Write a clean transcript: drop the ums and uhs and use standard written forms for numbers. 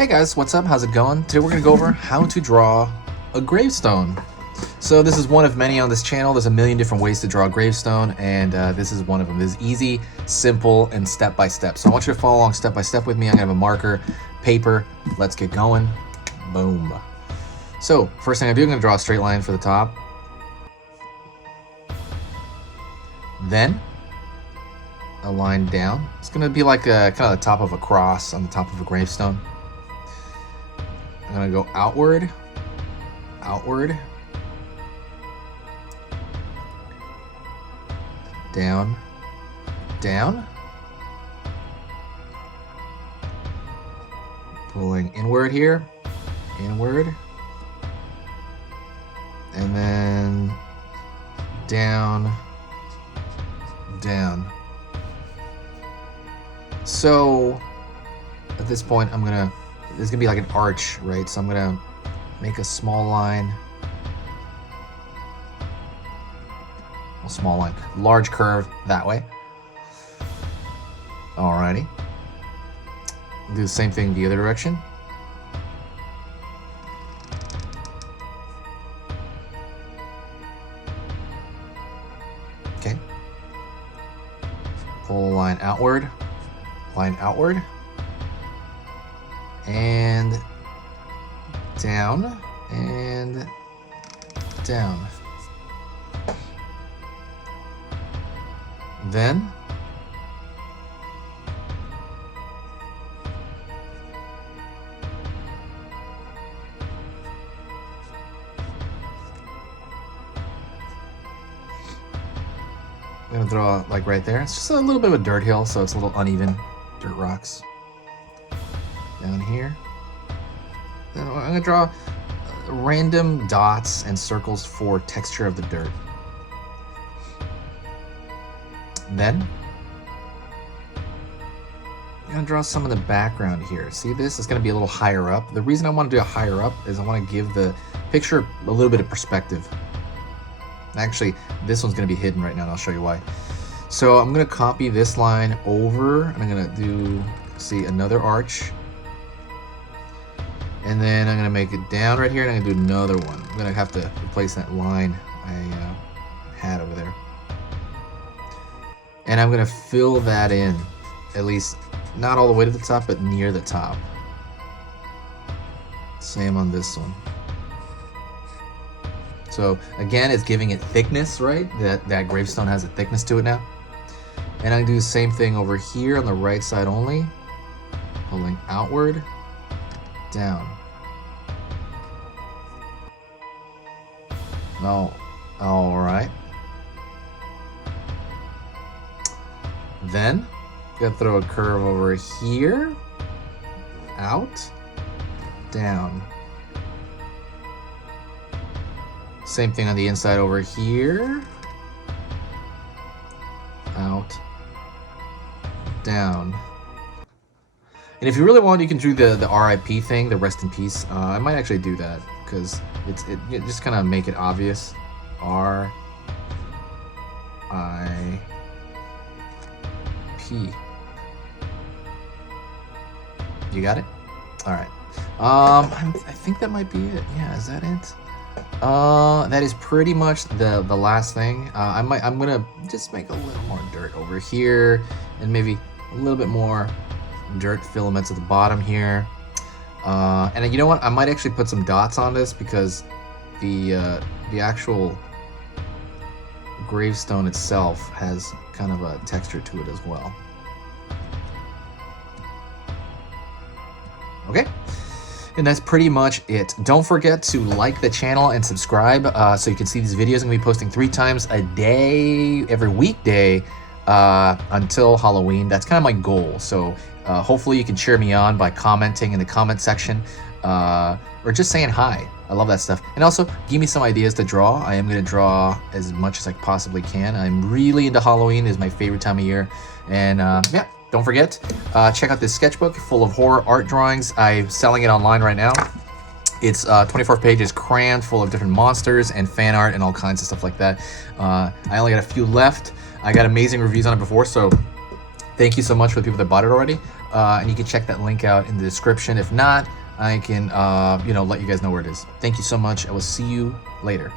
Hey guys, what's up? How's it going? Today we're going to go over how to draw a gravestone. So this is one of many on this channel. There's a million different ways to draw a gravestone, and this is one of them. This is easy, simple, and step-by-step. So I want you to follow along step-by-step with me. I'm going to have a marker, paper. Let's get going. Boom. So first thing I'm going to draw a straight line for the top. Then a line down. It's going to be like a, kind of the top of a cross on the top of a gravestone. I'm going to go outward, outward, down, down, pulling inward here, inward, and then down, down. So at this point, there's gonna be like an arch, right? So I'm gonna make a small line, large curve that way. Alrighty. Do the same thing the other direction. Okay. Pull a line outward, and down, and down. Then I'm gonna draw like right there. It's just a little bit of a dirt hill, so it's a little uneven, dirt rocks. Down here. Then I'm gonna draw random dots and circles for texture of the dirt. Then I'm gonna draw some of the background here. See this? It's gonna be a little higher up. The reason I want to do a higher up is I want to give the picture a little bit of perspective. Actually, this one's gonna be hidden right now, and I'll show you why. So I'm gonna copy this line over, and I'm gonna do, see, another arch. And then I'm gonna make it down right here, and I'm gonna do another one. I'm gonna have to replace that line I had over there. And I'm gonna fill that in, at least not all the way to the top, but near the top. Same on this one. So again, it's giving it thickness, right? That gravestone has a thickness to it now. And I can do the same thing over here on the right side only, pulling outward, down. No, all right. Then, gotta throw a curve over here, out, down. Same thing on the inside over here, out, down. And if you really want, you can do the RIP thing, the rest in peace. I might actually do that because it just kind of make it obvious. R-I-P. You got it? All right. I think that might be it. Yeah, is that it? That is pretty much the last thing. I'm gonna just make a little more dirt over here, and maybe a little bit more dirt filaments at the bottom here. And you know what? I might actually put some dots on this because the actual gravestone itself has kind of a texture to it as well. Okay. And that's pretty much it. Don't forget to like the channel and subscribe so you can see these videos. I'm gonna be posting 3 times a day, every weekday until Halloween. That's kind of my goal. So hopefully you can cheer me on by commenting in the comment section or just saying hi. I love that stuff. And also give me some ideas to draw. I am gonna draw as much as I possibly can. I'm really into Halloween. It's my favorite time of year. And yeah. Don't forget, check out this sketchbook full of horror art drawings. I'm selling it online right now. It's 24 pages crammed full of different monsters and fan art and all kinds of stuff like that. I only got a few left. I got amazing reviews on it before, so Thank you so much for the people that bought it already. And you can check that link out in the description. If not, I can, let you guys know where it is. Thank you so much. I will see you later.